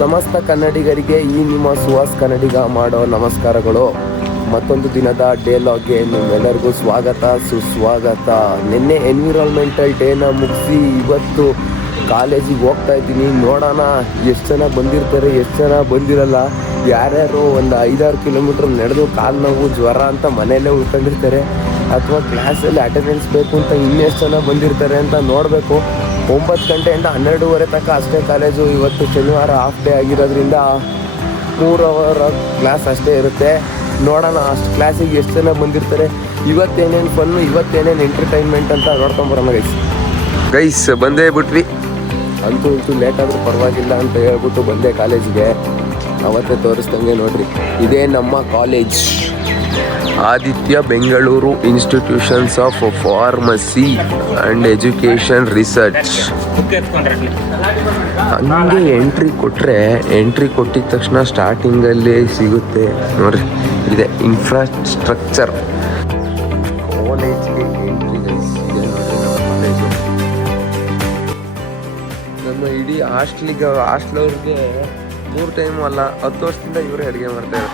ಸಮಸ್ತ ಕನ್ನಡಿಗರಿಗೆ ಈ ನಿಮ್ಮ ಸುಹಾಸ್ ಕನ್ನಡಿಗ ಮಾಡೋ ನಮಸ್ಕಾರಗಳು. ಮತ್ತೊಂದು ದಿನದ ಡೇಲಾಗ್ಗೆ ನಿಮ್ಮೆಲ್ಲರಿಗೂ ಸ್ವಾಗತ ಸುಸ್ವಾಗತ. ನಿನ್ನೆ ಎನ್ವಿರಾನ್ಮೆಂಟಲ್ ಡೇನ ಮುಗಿಸಿ ಇವತ್ತು ಕಾಲೇಜಿಗೆ ಹೋಗ್ತಾ ಇದ್ದೀನಿ. ನೋಡೋಣ ಎಷ್ಟು ಜನ ಬಂದಿರ್ತಾರೆ, ಎಷ್ಟು ಜನ ಬಂದಿರಲ್ಲ. ಯಾರ್ಯಾರು ಒಂದು 5-6 ಕಿಲೋಮೀಟ್ರ್ ನಡೆದು ಕಾಲು ನೋವು ಜ್ವರ ಅಂತ ಮನೆಯಲ್ಲೇ ಉಳ್ಕೊಂಡಿರ್ತಾರೆ, ಅಥವಾ ಕ್ಲಾಸಲ್ಲಿ ಅಟೆಂಡೆನ್ಸ್ ಬೇಕು ಅಂತ ಇನ್ನೆಷ್ಟು ಜನ ಬಂದಿರ್ತಾರೆ ಅಂತ ನೋಡಬೇಕು. 9 ಗಂಟೆಯಿಂದ 12:30 ತನಕ ಅಷ್ಟೇ ಕಾಲೇಜು. ಇವತ್ತು ಶನಿವಾರ ಹಾಫ್ ಡೇ ಆಗಿರೋದ್ರಿಂದ 3 ಅವರ್ ಕ್ಲಾಸ್ ಅಷ್ಟೇ ಇರುತ್ತೆ. ನೋಡೋಣ ಅಷ್ಟು ಕ್ಲಾಸಿಗೆ ಎಷ್ಟು ಜನ ಬಂದಿರ್ತಾರೆ, ಇವತ್ತೇನೇನು ಫನ್ನು, ಇವತ್ತೇನೇನು ಎಂಟರ್ಟೈನ್ಮೆಂಟ್ ಅಂತ ನೋಡ್ಕೊಂಬರೋಣ ಗೈಸ್. ಬಂದೇ ಬಿಟ್ವಿ, ಅಂತೂ ಇಂತೂ ಲೇಟ್ ಆದರೂ ಪರವಾಗಿಲ್ಲ ಅಂತ ಹೇಳ್ಬಿಟ್ಟು ಬಂದೆ ಕಾಲೇಜಿಗೆ. ಅವತ್ತೇ ತೋರಿಸ್ದಂಗೆ ನೋಡ್ರಿ, ಇದೇ ನಮ್ಮ college, Aditya Bengaluru institutions of pharmacy and education research. ಹಂಗೆ ಎಂಟ್ರಿ ಕೊಟ್ಟಿದ ತಕ್ಷಣ ಸ್ಟಾರ್ಟಿಂಗಲ್ಲಿ ಸಿಗುತ್ತೆ ನೋಡ್ರಿ, ಇದೆ ಇನ್ಫ್ರಾಸ್ಟ್ರಕ್ಚರ್. ಕಾಲೇಜ್ಗೆ ಎಂಟ್ರಿ ಇದೆ ನೋಡ್ರಿ ನಮ್ಮ ಕಾಲೇಜು. ನಮ್ಮ ಇಡೀ ಹಾಸ್ಟ್ಲವ್ರಿಗೆ 3 ಟೈಮು ಅಲ್ಲ 10 ವರ್ಷದಿಂದ ಇವರೇ ಅಡುಗೆ ಮಾಡ್ತಾರೆ.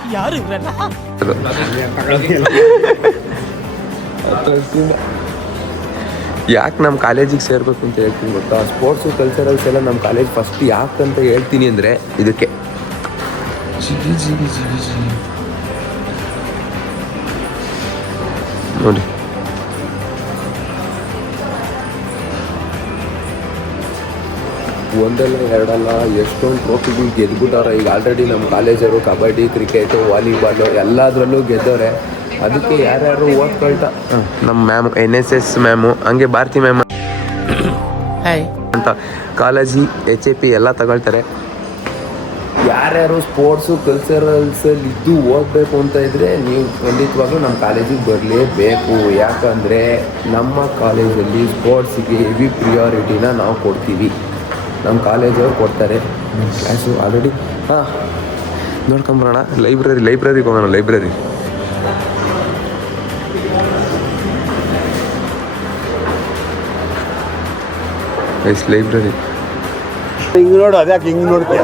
10 ವರ್ಷದಿಂದ. ಯಾಕೆ ನಮ್ಮ ಕಾಲೇಜಿಗೆ ಸೇರ್ಬೇಕು ಅಂತ ಹೇಳ್ತೀನಿ ಗೊತ್ತಾ? ಸ್ಪೋರ್ಟ್ಸು ಕಲ್ಚರಲ್ಸ್ ಎಲ್ಲ ನಮ್ಮ ಕಾಲೇಜ್ ಫಸ್ಟ್ ಯಾಕಂತ ಹೇಳ್ತೀನಿ ಅಂದರೆ ಇದಕ್ಕೆ. ನೋಡಿ, ಒಂದಲ್ಲ ಎರಡಲ್ಲ ಎಷ್ಟೊಂದು ಟ್ರೋಫಿಗಳು ಗೆದ್ಬಿಟ್ಟವ್ರೆ ಈಗ ಆಲ್ರೆಡಿ ನಮ್ಮ ಕಾಲೇಜವರು. ಕಬಡ್ಡಿ, ಕ್ರಿಕೆಟು, ವಾಲಿಬಾಲು ಎಲ್ಲದರಲ್ಲೂ ಗೆದ್ದವ್ರೆ. ಅದಕ್ಕೆ ಯಾರ್ಯಾರು ಓದ್ಕೊಳ್ತಾ ನಮ್ಮ ಮ್ಯಾಮ್ NSS ಮ್ಯಾಮು, ಹಂಗೆ ಭಾರತಿ ಮ್ಯಾಮ್ ಅಂತ ಕಾಲೇಜಿ HAP ಎಲ್ಲ ತಗೊಳ್ತಾರೆ. ಯಾರ್ಯಾರು ಸ್ಪೋರ್ಟ್ಸು ಕಲ್ಚರಲ್ಸಲ್ಲಿ ಇದ್ದು ಓದಬೇಕು ಅಂತ ಇದ್ದರೆ ನೀವು ಖಂಡಿತವಾಗ್ಲೂ ನಮ್ಮ ಕಾಲೇಜಿಗೆ ಬರಲೇಬೇಕು. ಯಾಕಂದರೆ ನಮ್ಮ ಕಾಲೇಜಲ್ಲಿ ಸ್ಪೋರ್ಟ್ಸಿಗೆ ಹೆವಿ ಪ್ರಿಯಾರಿಟಿನ ನಾವು ಕೊಡ್ತೀವಿ, ನಮ್ಮ ಕಾಲೇಜವ್ರು ಕೊಡ್ತಾರೆ. ಕ್ಲಾಸು ಆಲ್ರೆಡಿ ನೋಡ್ಕೊಂಬರೋಣ. ಲೈಬ್ರರಿಗೆ ಹೋಗೋಣ. ಲೈಬ್ರರಿ ಹಿಂಗೆ ನೋಡು, ಅದ್ಯಾಕೆ ಹಿಂಗೆ ನೋಡ್ತೀಯ?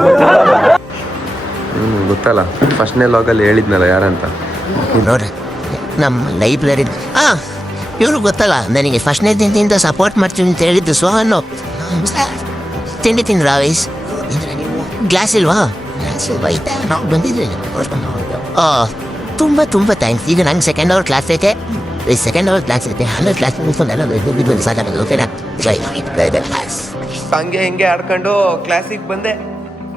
ಗೊತ್ತಲ್ಲ, ಫಸ್ಟ್ನೇ ಲಾಗಲ್ಲಿ ಹೇಳಿದ್ನಲ್ಲ ಯಾರಂತ. ನೋಡ್ರಿ ನಮ್ಮ ಲೈಬ್ರರಿ. ಇವರು ಗೊತ್ತಲ್ಲ ನನಗೆ ಫಸ್ಟ್ನೇ ದಿನದಿಂದ ಸಪೋರ್ಟ್ ಮಾಡ್ತೀವಿ ಅಂತ ಹೇಳಿದ್ದು ಸೋಹನ್ನು. ತಿಂಡಿ ತಿಂದ್ರ ವಯಸ್ ಗ್ಲಾಸ್ ಇಲ್ವಾ? ನಾವು ಬಂದಿದ್ರಿ. ತುಂಬ ತುಂಬ ಥ್ಯಾಂಕ್ಸ್. ಈಗ ನಂಗೆ ಸೆಕೆಂಡ್ ಅವರ್ ಕ್ಲಾಸ್ ಐತೆ. ಸೆಕೆಂಡ್ ಅವರ್ ಕ್ಲಾಸ್ ಐತೆ. 100 ಕ್ಲಾಸ್ ಮುಗಿಸ್ಕೊಂಡು ಸಾಕಾಗೋದು. ಓಕೆನಾ? ಹಂಗೆ ಹಿಂಗೆ ಆಡ್ಕೊಂಡು ಕ್ಲಾಸಿಗೆ ಬಂದೆ.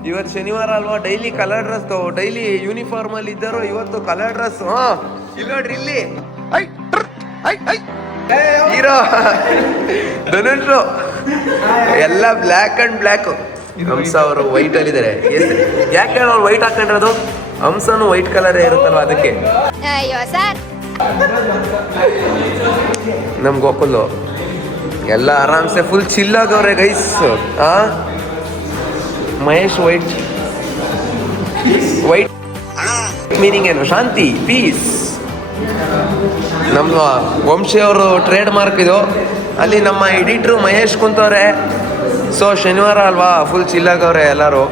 ಇವತ್ತು ಶನಿವಾರ ಅಲ್ವಾ, ಡೈಲಿ ಕಲರ್ ಡ್ರೆಸ್, ಡೈಲಿ ಯೂನಿಫಾರ್ಮಲ್ಲಿ ಇದ್ದರು. ಇವತ್ತು ಕಲರ್ ಡ್ರೆಸ್. ಇಲ್ಲಿ ನೋಡ್ರಿ, ಇಲ್ಲಿ ಹೀರೋ ಧನುಷ್ ಎಲ್ಲ ಬ್ಲ್ಯಾಕ್ ಅಂಡ್ ಬ್ಲ್ಯಾಕ್. ಹಂಸ ಅವರು ವೈಟ್ ಅಲ್ಲಿದ್ದಾರೆ. ಯಾಕೆ ಹೇಳೋ ಅವ್ರು ವೈಟ್ ಹಾಕೊಂಡಿರೋದು? ಹಂಸನು ವೈಟ್ ಕಲರೇ ಇರುತ್ತಲ್ವ, ಅದಕ್ಕೆ. ನಮ್ ಗೋಕುಲು ಎಲ್ಲ ಆರಾಮ್ಸೆ ಫುಲ್ ಚಿಲ್ಲಾಗವ್ರೆ ಗೈಸ್. ಮಹೇಶ್ ವೈಟ್ ಮೀನಿಂಗ್ ಏನು? ಶಾಂತಿ, ಪೀಸ್. ನಮ್ಮ ವಂಶಿಯವರು ಟ್ರೇಡ್ ಮಾರ್ಕ್ ಇದು. ಅಲ್ಲಿ ನಮ್ಮ ಎಡಿಟ್ರು ಮಹೇಶ್ ಕುಂತವ್ರೆ. ಸೊ ಶನಿವಾರ ಅಲ್ವಾ, ಫುಲ್ ಚಿಲ್ಲಾಗವ್ರೆ ಎಲ್ಲರೂ.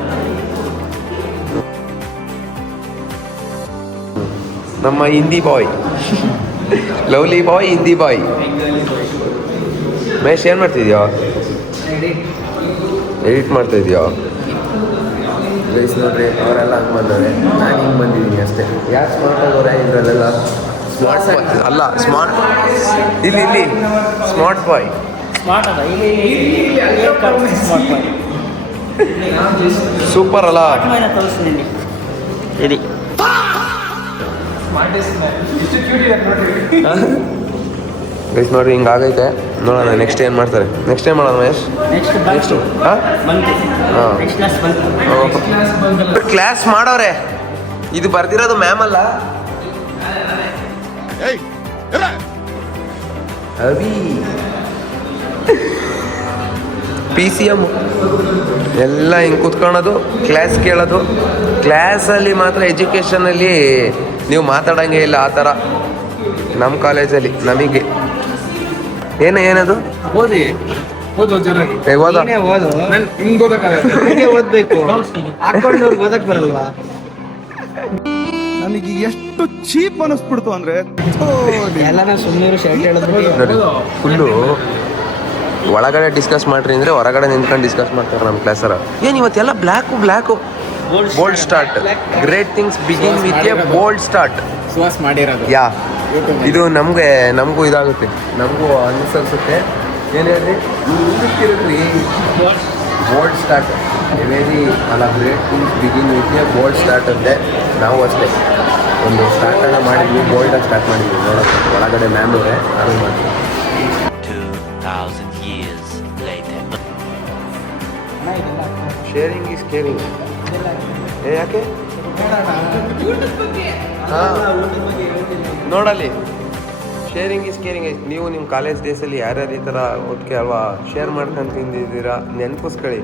ನಮ್ಮ ಹಿಂದಿ ಬಾಯ್, ಲವ್ಲಿ ಬಾಯ್, ಹಿಂದಿ ಬಾಯ್. ಮಹೇಶ್ ಏನು ಮಾಡ್ತಿದ್ಯೋ? ಎಡಿಟ್ ಮಾಡ್ತಾಯಿದ್ಯೋ? ಗೈಸ್ ನೋಡ್ರಿ, ಅವರೆಲ್ಲ ಹಂಗೆ ಬಂದವ್ರೆ, ನಾನು ಹಿಂಗೆ ಬಂದಿದ್ದೀನಿ ಅಷ್ಟೇ. ಯಾಕೆ ಸ್ಮಾರ್ಟ್ ಆಗೋರೆ ಇದರಲ್ಲೆಲ್ಲ? ಸ್ಮಾರ್ಟ್ ಬಾಯ್ ಅಲ್ಲ, ಸ್ಮಾರ್ಟ್ ಇಲ್ಲಿ ಸ್ಮಾರ್ಟ್ ಬಾಯ್. ಸೂಪರ್ ಅಲ್ಲ? ಇಡಿ ಗೈಸ್ ನೋಡ್ರಿ, ಹಿಂಗಾಗೈತೆ. ನೋಡೋಣ ನೆಕ್ಸ್ಟ್ ಏನು ಮಾಡ್ತಾರೆ. ನೆಕ್ಸ್ಟ್ ಏನು ಮಾಡೋಣ ಮಹೇಶ್? ನೆಕ್ಸ್ಟ್ ಕ್ಲಾಸ್ ಮಾಡೋರೆ. ಇದು ಬರ್ದಿರೋದು ಮ್ಯಾಮ್ ಅಲ್ಲ, ಅವಿ PCM ಎಲ್ಲ ಹಿಂಗೆ ಕೂತ್ಕೊಳ್ಳೋದು, ಕ್ಲಾಸ್ ಕೇಳೋದು. ಕ್ಲಾಸಲ್ಲಿ ಮಾತ್ರ ಎಜುಕೇಷನಲ್ಲಿ ನೀವು ಮಾತಾಡೋಂಗೆ ಇಲ್ಲ ಆ ಥರ. ನಮ್ಮ ಕಾಲೇಜಲ್ಲಿ ನಮಗೆ ಏನದು ಓದಿ ಏ, ಓದ. ನೀನೇ ಓದು. ಹೀಗೆ ಓದ್ಬೇಕು ಹಾಕೊಂಡವ್ರಿಗೆ ಓದಕ್ ಬರಲ್ವಾ? ನನಗೆ ಎಷ್ಟು ಚೀಪ್ ಅನಿಸ್ಬಿಡ್ತು ಅಂದ್ರೆ ಎಲ್ಲಾನ ಸುಮ್ಮನೆ ಶರ್ಟ್ ಹೇಳಿದ್ರು ನೋಡಿ ಫುಲ್ಲು ಒಳಗಡೆ ಡಿಸ್ಕಸ್ ಮಾಡ್ರಿ ಅಂದರೆ ಹೊರಗಡೆ ನಿಂತ್ಕೊಂಡು ಡಿಸ್ಕಸ್ ಮಾಡ್ತಾರೆ ನಮ್ಮ ಕ್ಲಾಸರ. ಏನು ಇವತ್ತೆಲ್ಲ black bold start. Great things begin with a bold start. Suhas ಮಾಡಿರೋದು. ಯಾ ಇದು ನಮಗೂ ಇದಾಗುತ್ತೆ, ನಮಗೂ ಅನಿಸುತ್ತೆ. ಏನು ಹೇಳ್ರಿ ಮುಂದಕ್ಕಿರಲ್ರಿ ಬೋಲ್ಡ್ ಸ್ಟಾರ್ಟ್ ವೆರಿ ಅಲ್ಲ. Great things begin with a bold start ಅಂತೆ. ನಾವು ಅಷ್ಟೇ ಒಂದು ಸ್ಟಾರ್ಟನ್ನು ಮಾಡಿದ್ವಿ, ಬೋಲ್ಡಾಗಿ ಸ್ಟಾರ್ಟ್ ಮಾಡಿದ್ವಿ. ನೋಡೋಕ್ಕೆ ಒಳಗಡೆ ಮ್ಯಾಮ್ ಅವರೇ ಅದು ಮಾಡಿ 2000 years later. Sharing is caring. ಯಾಕೆ ಹಾಂ ನೋಡಲ್ಲಿ ಶೇರಿಂಗ್ ಈಸ್ ಕೇರಿಂಗ್. ನೀವು ನಿಮ್ಮ ಕಾಲೇಜ್ ಡೇಸಲ್ಲಿ ಯಾರ್ಯಾರು ಈ ಥರ ಒಟ್ಟಿಗೆ ಅಲ್ವಾ ಶೇರ್ ಮಾಡ್ಕೊಂಡು ತಿಂದಿದ್ದೀರಾ ನೆನ್ಪಿಸ್ಕೊಳ್ಳಿ.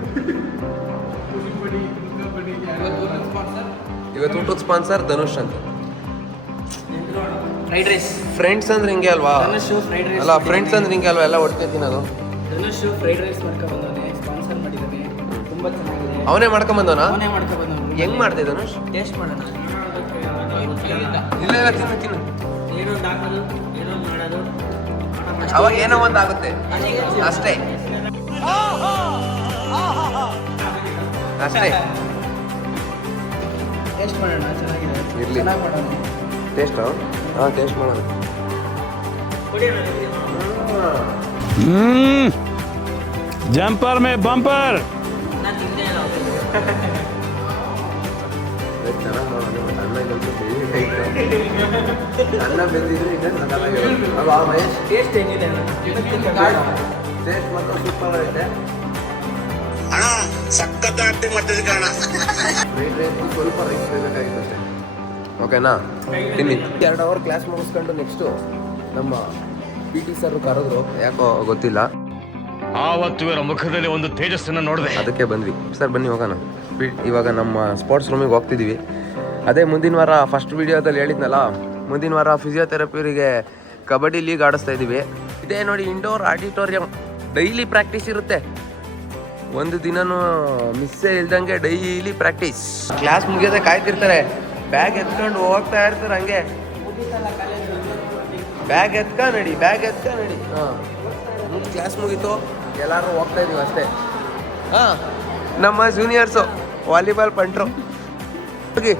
ಇವತ್ತು ಊಟದ ಸ್ಪಾನ್ಸರ್ ಧನುಷ್ ಅಂತ. Fried rice. ಫ್ರೆಂಡ್ಸ್ ಅಂದ್ರೆ ಹಿಂಗೆ ಅಲ್ವಾ? ಫ್ರೈಡ್ ರೈಸ್ ಅಲ್ಲ ಫ್ರೆಂಡ್ಸ್ ಅಂದ್ರೆ ಹಿಂಗೆ ಅಲ್ವಾ, ಎಲ್ಲ ಒಟ್ಟಿಗೆ ತಿನ್ನೋದು. ಧನುಷ್ ಫ್ರೈಡ್ ರೈಸ್ ಮಾಡ್ಕೊಂಡ್ಬಂದವನೆ, ಸ್ಪಾನ್ಸರ್ ಮಾಡಿದ್ದಾನೆ, ತುಂಬಾ ಚೆನ್ನಾಗಿದೆ. ಅವನೇ ಮಾಡ್ಕೊಂಬಂದವನ? ಅವನೇ ಮಾಡ್ಕೊಂಡ್ಬಂದವನು. ಹೆಂಗ್ ಮಾಡ್ದೆ ಧನುಷ್? ಟೇಸ್ಟ್ ಮಾಡೋಣ. ಇಲ್ಲ ತಿನ್ನು ಏನೊಂದು ಹಾಕೋದು, ಏನೊಂದು ಮಾಡೋದು. ಅವಾಗ ಏನೋ ಒಂದು ಆಗುತ್ತೆ ಅಷ್ಟೇ ಅಷ್ಟೇ. ಟೇಸ್ಟ್ ಮಾಡೋಣ, ಚೆನ್ನಾಗಿದೆ. ಇರ್ಲಿ. ಚೆನ್ನಾಗಿ ಮಾಡೋಣ. ಟೇಸ್ಟ್ ಹಾಂ ಟೇಸ್ಟ್ ಮಾಡೋಣ. Jumper May bumper. ಚೆನ್ನಾಗಿ ಮಾಡೋದು. ಬಟ್ ಅನ್ನ ಇನ್ನೊಂದು ಅನ್ನ ಬೆಂದಿದ್ರೆ ಇದೆ ಅಲ್ವಾ ಮಹೇಶ್? ಟೇಸ್ಟ್ ಹೆಂಗಿದೆ? ಟೇಸ್ಟ್ ಮಾತ್ರ ಸೂಪರ್ ಐತೆ. ಫ್ರೈಡ್ ರೈಸ್ ಸ್ವಲ್ಪ ರೈಸ್ ಬೇಕಾಗಿತ್ತು ಅಷ್ಟೇ. ಓಕೆನಾ? ತಿನ್ನಿ. 2 ಅವರ್ ಕ್ಲಾಸ್ ಮುಗಿಸ್ಕೊಂಡು ನೆಕ್ಸ್ಟು ನಮ್ಮ ಪಿ ಟಿ ಸರ್ ಕರೆದ್ರು, ಯಾಕೋ ಗೊತ್ತಿಲ್ಲ. ಆವತ್ತು ಇವರ ಮುಖದಲ್ಲಿ ಒಂದು ತೇಜಸ್ಸನ್ನು ನೋಡಿದೆ. ಅದಕ್ಕೆ ಬಂದ್ವಿ. ಸರ್ ಬನ್ನಿ ಹೋಗೋಣ. ಇವಾಗ ನಮ್ಮ ಸ್ಪೋರ್ಟ್ಸ್ ರೂಮಿಗೆ ಹೋಗ್ತಿದ್ದೀವಿ. ಅದೇ ಮುಂದಿನ ವಾರ ಫಸ್ಟ್ ವಿಡಿಯೋದಲ್ಲಿ ಹೇಳಿದ್ನಲ್ಲ, ಮುಂದಿನ ವಾರ ಫಿಸಿಯೋಥೆರಪಿಯವರಿಗೆ ಕಬಡ್ಡಿ ಲೀಗ್ ಆಡಿಸ್ತಾ ಇದ್ದೀವಿ. ಇದೇ ನೋಡಿ ಇಂಡೋರ್ ಆಡಿಟೋರಿಯಂ. ಡೈಲಿ ಪ್ರಾಕ್ಟೀಸ್ ಇರುತ್ತೆ, ಒಂದು ದಿನನೂ ಮಿಸ್ಸೇ ಇಲ್ದಂಗೆ ಡೈಲಿ ಪ್ರಾಕ್ಟೀಸ್. ಕ್ಲಾಸ್ ಮುಗಿಯೋದೇ ಕಾಯ್ತಿರ್ತಾರೆ, ಬ್ಯಾಗ್ ಎತ್ಕೊಂಡು ಹೋಗ್ತಾ ಇರ್ತಾರೆ ಹಂಗೆ. ಬ್ಯಾಗ್ ಎತ್ಕ ನಡಿ ಹಾಂ ಕ್ಲಾಸ್ ಮುಗೀತು, ಎಲ್ಲರೂ ಹೋಗ್ತಾ ಇದೀವಿ ಅಷ್ಟೇ. ಹಾಂ ನಮ್ಮ ಜೂನಿಯರ್ಸು ವಾಲಿಬಾಲ್ ಪಂಟ್ರು ಹೋಗಿ.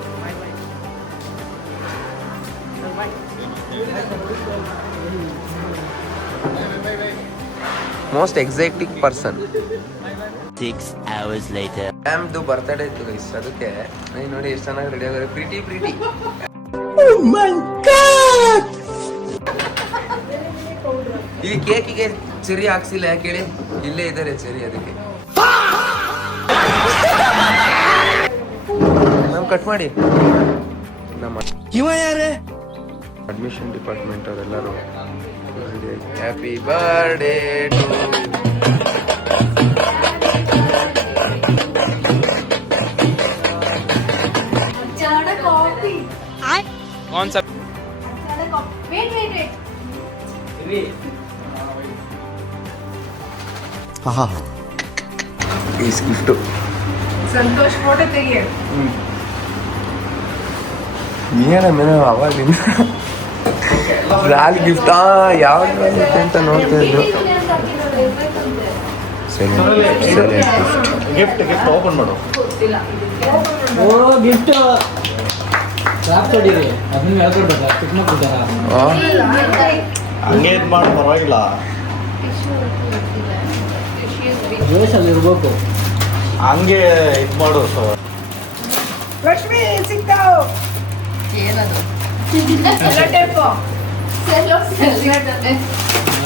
Most exciting person. 6 hours later. ಮ್ಯಾಮ್ದು ಬರ್ತಡೇ ಇತ್ತು ಗೈಸ್, ಅದಕ್ಕೆ ನೋಡಿ ಎಷ್ಟು ಚೆನ್ನಾಗಿ ರೆಡಿ ಆಗೋರೆ. ಪ್ರೀಟಿ ಈ ಕೇಕಿಗೆ ಚೆರಿ ಹಾಕ್ಸಿಲ್ಲ, ಯಾಕೆ ಹೇಳಿ? ಇಲ್ಲೇ ಇದ್ದಾರೆ ಚೆರಿ, ಅದಕ್ಕೆ ನಾವು ಕಟ್ ಮಾಡಿ. ನಮ್ಮ ಅಡ್ಮಿಷನ್ ಡಿಪಾರ್ಟ್ಮೆಂಟ್ ಅವರೆಲ್ಲರೂ ಹ್ಯಾಪಿ ಬರ್ಡೇ ಟು कौन सा? वेट इस गिफ्ट संतोष फोटो ತೆಗಿಯೇ. ಮೇನ ಅವಾಗಿಂದ ರಾಲ್ ಗಿಫ್ಟ್ ಯಾವಾಗ ಬರುತ್ತೆ ಅಂತ ನೋಡ್ತಾ ಇದ್ರು. ಗಿಫ್ಟ್ ಓಪನ್ ಮಾಡು. ಓ ಗಿಫ್ಟ್ ಕ್ರಾಫ್ಟ್ ಹೊಡೀರಿ, ಅದನ್ನ ಹೇಳ್ಕೊಡ್ಬೇಕ. ಚಿಕ್ಕ ಮಕ್ಕಳಿದ್ದಾರ ಹಂಗೆ ಇದು ಮಾಡಿ ಪರವಾಗಿಲ್ಲ. ಜೋಶಲ್ಲಿ ಇರ್ಬೇಕು. ಹಂಗೆ ಇದು ಮಾಡು. ಲಕ್ಷ್ಮಿ ಸಿಕ್ತಾವ್. ಏನದು? Cello tape. Cello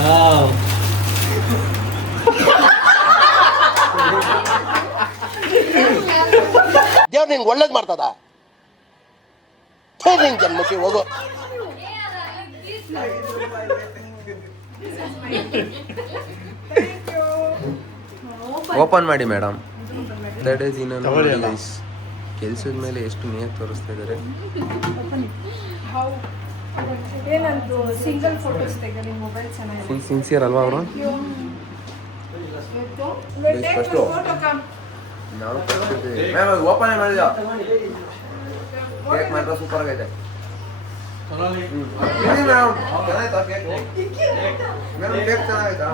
wow. ದೇವ್ರು ನಿಂಗೆ ಒಳ್ಳೇದು ಮಾಡ್ತದ. ನಿಂಗೆ ಜನ್ಮಕ್ಕೆ ಹೋಗೋ. ಓಪನ್ ಮಾಡಿ ಮೇಡಮ್. ಬರ್ತ್ಡೇ ದಿನ ಕೆಲ್ಸದ ಮೇಲೆ ಎಷ್ಟು ನಿಯತ್ ತೋರಿಸ್ತಾ ಇದ್ದಾರೆ. ಏನಂತ ಸಿಂಗಲ್ ಫೋಟೋಸ್ ತೆಗೆದು ಮೊಬೈಲ್ ಚೆನ್ನಾಗಿದೆ. ಫುಲ್ ಸಿನ್ಸಿಯರ್ ಅಲ್ವಾ ಅವರು? Take first the row. photo, come. ನಾನು ಮ್ಯಾಮ್ ಅದು ಓಪನ್ ಮಾಡಿದ ಕೇಕ್ ಮಾತ್ರ ಸೂಪರ್ ಆಗೈತೆ ಮ್ಯಾಮ್ ಚೆನ್ನಾಯ್ತಾ ಕೇಕ್ ಮ್ಯಾಮ್ ಕೇಕ್ ಚೆನ್ನಾಗೈತಾ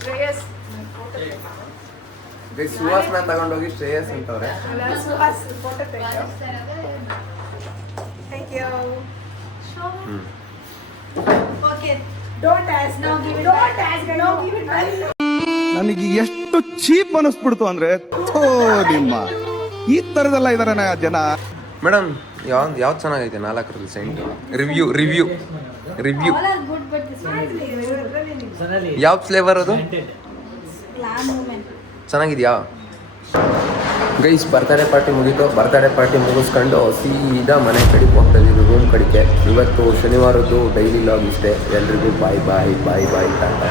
Shreyas. ಸುಹಾಸ್ನ ತಗೊಂಡೋಗಿ Shreyas ಅಂತವ್ರೆ Suhas, photo take. Thank you. Okay. Don't ask, now give it back. Don't ask, now give it back. ನನಗೆ ಎಷ್ಟು ಚೀಪ್ ಅನಿಸ್ಬಿಡ್ತು ಅಂದ್ರೆ ಥೋ ನಿಮ್ಮ ಈ ತರದೆಲ್ಲ ಇದಾರೆ ಜನ. ಮೇಡಮ್ ಯಾವ್ದು ಚೆನ್ನಾಗೈತೆ 4 scent review All are good, but this one is really ಯಾವ ಫ್ಲೇವರ್ ಅದು glam moment. ಚೆನ್ನಾಗಿದ್ಯಾ ಗೈಸ್ ಬರ್ತಡೇ ಪಾರ್ಟಿ ಮುಗೀತು. ಬರ್ತಡೇ ಪಾರ್ಟಿ ಮುಗಿಸ್ಕೊಂಡು ಸೀದಾ ಮನೆ ಕಡೆಗೆ ಹೋಗ್ತಾ ಇದ್ದೀವಿ, ರೂಮ್ ಕಡೆಗೆ. ಇವತ್ತು ಶನಿವಾರದ್ದು ಡೈಲಿ ಲಾಗ್ ಇಷ್ಟೇ. ಎಲ್ರಿಗೂ ಬಾಯ್ ಬಾಯ್ ಬಾಯ್ ಬಾಯ್ ಟಾಟಾ.